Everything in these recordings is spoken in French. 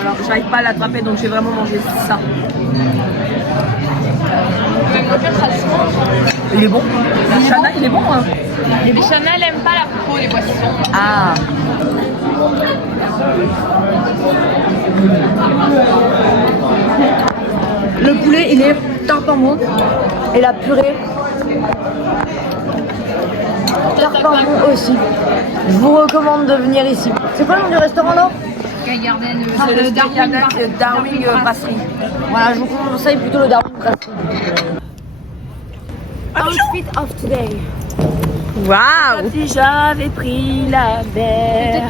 Alors j'arrive pas à l'attraper donc j'ai vraiment mangé ça. Il est bon. Chana, il est bon hein. Mais Chana, elle aime pas la peau des poissons. Ah. Le poulet il est tarpamon et la purée tarpamon aussi. Je vous recommande de venir ici. C'est quoi le nom du restaurant là? Sky Garden, C'est le Darwin Brasserie. Voilà, je vous conseille plutôt le Darwin Brasserie. Outfit of today. Waouh! Si j'avais pris la mer,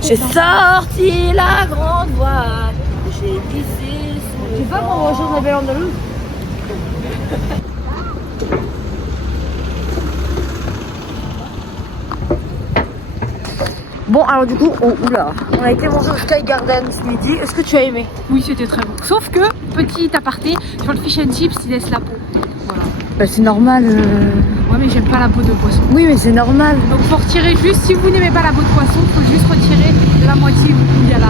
j'ai sorti la grande voile, j'ai glissé sur le. Tu sais pas qu'on recherche la belle andalouse? Bon alors du coup, on a été manger au Sky Garden ce midi. Est-ce que tu as aimé? Oui, c'était très bon. Sauf que, petit aparté, sur le fish and chips, il laisse la peau. Voilà. Bah, c'est normal. Ouais, mais j'aime pas la peau de poisson. Oui, mais c'est normal. Donc faut retirer juste, si vous n'aimez pas la peau de poisson, faut juste retirer la moitié où il y a la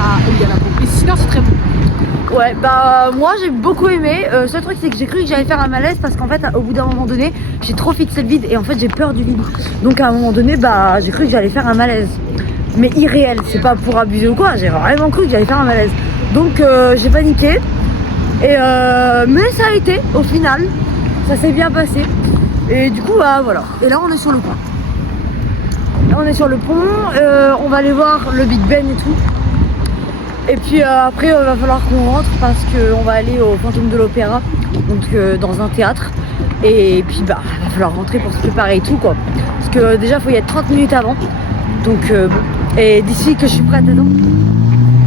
peau. Et sinon c'est très bon. Ouais, bah moi j'ai beaucoup aimé. Seul truc c'est que j'ai cru que j'allais faire un malaise parce qu'en fait au bout d'un moment donné j'ai trop fixé le vide et en fait j'ai peur du vide. Donc à un moment donné bah j'ai cru que j'allais faire un malaise. Mais irréel, c'est pas pour abuser ou quoi, j'ai vraiment cru que j'allais faire un malaise. Donc j'ai paniqué. Et mais ça a été au final, ça s'est bien passé. Et du coup bah voilà. Et là on est sur le pont. Là on est sur le pont, on va aller voir le Big Ben et tout. Et puis après il va falloir qu'on rentre parce qu'on va aller au Fantôme de l'Opéra, donc dans un théâtre. Et puis bah il va falloir rentrer pour se préparer et tout quoi. Parce que déjà il faut y être 30 minutes avant. Donc bon. Et d'ici que je suis prête dedans.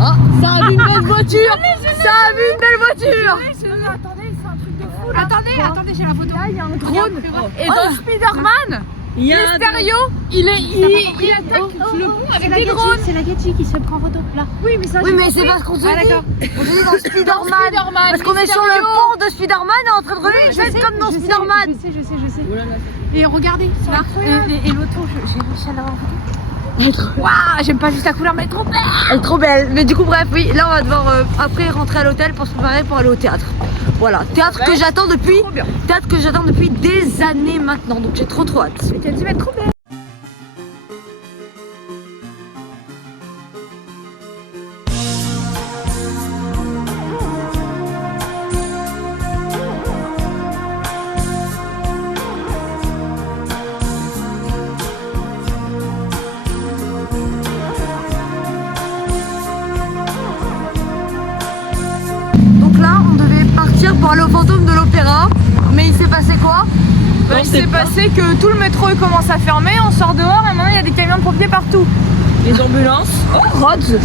Ah, ça a vu une belle voiture. Ça a vu une belle voiture. Attendez, c'est un truc de fou là. Attendez, j'ai la photo. Là, il y a un drone. Et Oh. dans Spider-Man, Mysterio, il attaque le pont avec des drones. C'est la Getty qui se prend photo là. Oui, mais ça, Oui mais c'est parce qu'on se dit. d'accord. On se dit dans Spider-Man. Parce qu'on est sur le pont de Spider-Man et en train de rouler une chaise comme dans Spider-Man. Je sais. Et regardez, là. Et l'auto, j'ai réussi à l'avoir. Waouh, j'aime pas juste la couleur, mais elle est trop belle. Elle est trop belle. Mais du coup bref oui, là on va devoir après rentrer à l'hôtel pour se préparer pour aller au théâtre. Voilà, théâtre que j'attends depuis des années maintenant. Donc j'ai trop hâte. Tu vas être trop belle. Donc là on devait partir pour aller au Fantôme de l'Opéra. Mais il s'est passé quoi? Il s'est passé que tout le métro il commence à fermer, on sort dehors et maintenant il y a des camions de pompiers partout. Les ambulances. Oh Rhodes.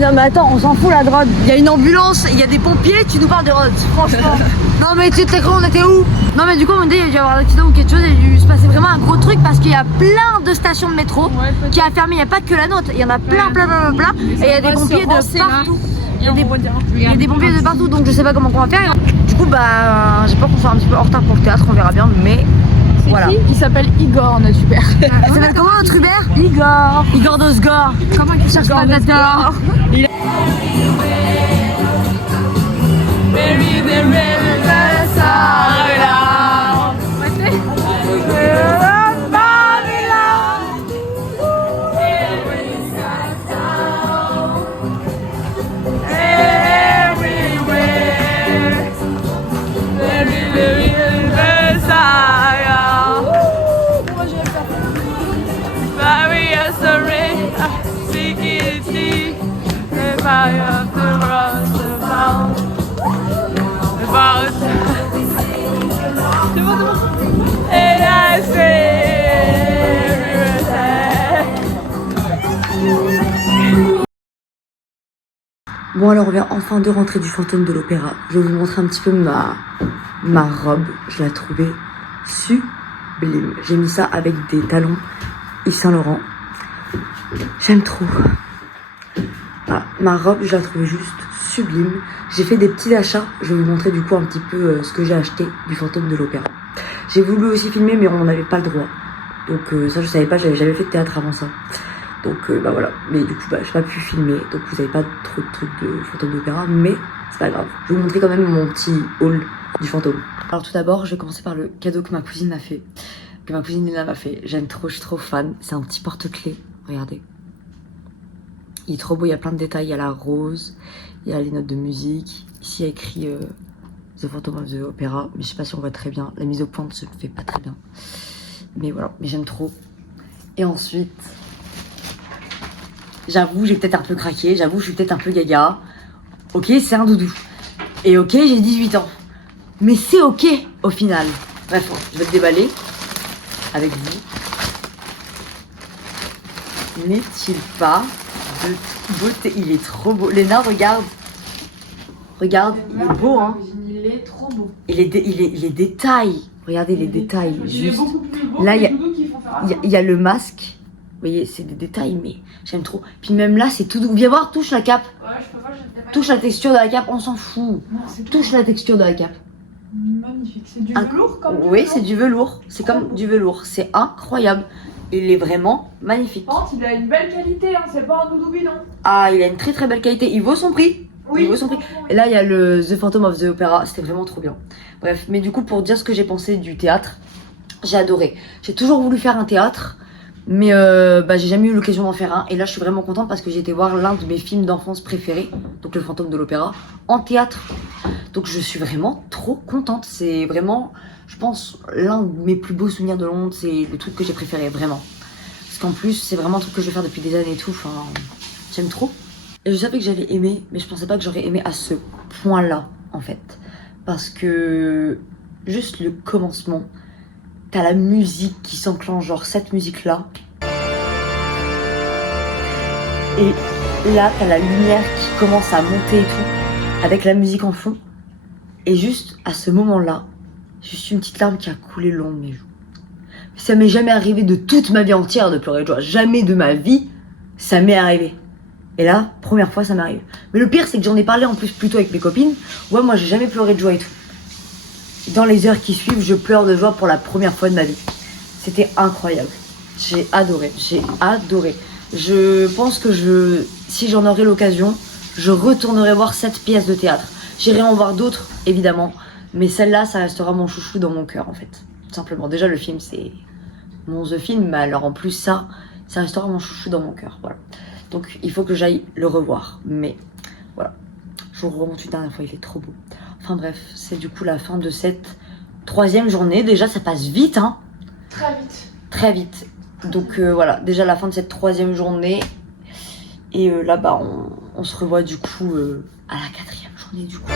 Non mais attends, on s'en fout là de Rhodes. Il y a une ambulance, il y a des pompiers, tu nous parles de Rhodes. Franchement. Non mais tu t'es cru on était où? Non mais du coup on me dit il va y avoir un accident ou quelque chose et il se passait vraiment un gros truc parce qu'il y a plein de stations de métro qui a fermé, il n'y a pas que la nôtre, il y en a plein et il y a des pompiers de partout. Il y a des pompiers de partout donc je sais pas comment on va faire. Du coup bah j'ai peur qu'on soit un petit peu en retard pour le théâtre, on verra bien mais voilà. Il s'appelle Igor, notre super. Il s'appelle comment notre Hubert? Igor Dosgor. Comment il cherche pas d'accord. Bon alors on vient enfin de rentrer du Fantôme de l'Opéra. Je vais vous montrer un petit peu ma robe. Je la trouvais sublime. J'ai mis ça avec des talons Yves Saint Laurent. J'aime trop. Voilà, ma robe je la trouvais juste sublime. J'ai fait des petits achats. Je vais vous montrer du coup un petit peu ce que j'ai acheté du Fantôme de l'Opéra. J'ai voulu aussi filmer mais on n'avait pas le droit. Donc ça je savais pas, j'avais jamais fait de théâtre avant ça. Donc bah voilà, mais du coup bah j'ai pas pu filmer, donc vous avez pas trop de trucs de fantôme d'opéra, mais c'est pas grave. Je vais vous montrer quand même mon petit haul du fantôme. Alors tout d'abord, je vais commencer par le cadeau que ma cousine m'a fait. Que ma cousine Lina m'a fait. J'aime trop, je suis trop fan. C'est un petit porte-clés, regardez. Il est trop beau, il y a plein de détails, il y a la rose, il y a les notes de musique. Ici il y a écrit The Phantom of the Opera, mais je sais pas si on voit très bien. La mise au point ne se fait pas très bien. Mais voilà, mais j'aime trop. Et ensuite, j'avoue, j'ai peut-être un peu craqué, j'avoue, je suis peut-être un peu gaga. Ok, c'est un doudou. Et ok, j'ai 18 ans. Mais c'est ok au final. Bref, je vais le déballer avec vous. N'est-il pas de beauté? Il est trop beau. Léna, regarde. Regarde, il est beau, hein. Il est trop beau. Il est détails. Regardez les détails. Il est Juste. beaucoup plus beau Là, que il y a- les doudous qui font faire ça. Il y a le masque. Vous voyez, c'est des détails, mais j'aime trop. Puis même là, c'est tout doux. Viens voir, touche la cape. Ouais, je peux pas, je sais pas. Touche la texture de la cape, on s'en fout. Non, c'est Touche la texture de la cape. magnifique. C'est du Un- velours comme du Oui, velours. c'est du velours. C'est comme du velours. C'est incroyable. Il est vraiment magnifique. Par contre, il a une belle qualité, hein. C'est pas un doudou bidon. Ah, il a une très très belle qualité. Il vaut son prix. Oui, Il vaut son prix. Et là, il y a le The Phantom of the Opera. C'était vraiment trop bien. Bref, mais du coup, pour dire ce que j'ai pensé du théâtre, j'ai adoré. J'ai toujours voulu faire un théâtre, mais bah, j'ai jamais eu l'occasion d'en faire un. Et là, je suis vraiment contente parce que j'ai été voir l'un de mes films d'enfance préférés, donc Le Fantôme de l'Opéra, en théâtre. Donc, je suis vraiment trop contente. C'est vraiment, je pense, l'un de mes plus beaux souvenirs de Londres. C'est le truc que j'ai préféré, vraiment. Parce qu'en plus, c'est vraiment un truc que je vais faire depuis des années et tout. Enfin, j'aime trop. Et je savais que j'allais aimer, mais je pensais pas que j'aurais aimé à ce point-là, en fait. Parce que juste le commencement, t'as la musique qui s'enclenche, genre cette musique-là. Et là, t'as la lumière qui commence à monter et tout, avec la musique en fond. Et juste à ce moment-là, juste une petite larme qui a coulé le long de mes joues. Ça m'est jamais arrivé de toute ma vie entière de pleurer de joie. Jamais de ma vie, ça m'est arrivé. Et là, première fois, ça m'arrive. Mais le pire, c'est que j'en ai parlé en plus plutôt avec mes copines. Ouais, moi, j'ai jamais pleuré de joie et tout. Dans les heures qui suivent, je pleure de joie pour la première fois de ma vie. C'était incroyable. J'ai adoré, j'ai adoré. Je pense que si j'en aurais l'occasion, je retournerai voir cette pièce de théâtre. J'irai en voir d'autres, évidemment. Mais celle-là, ça restera mon chouchou dans mon cœur, en fait. Tout simplement. Déjà, le film, c'est mon The Film. Mais alors, en plus, ça restera mon chouchou dans mon cœur. Voilà. Donc, il faut que j'aille le revoir. Mais, voilà. Je vous remonte une dernière fois, il est trop beau. Enfin bref, c'est du coup la fin de cette 3e journée. Déjà, ça passe vite, hein. Très vite. Très vite. Donc voilà, déjà la fin de cette 3e journée. Et là, bah, on se revoit du coup à la 4e journée du coup.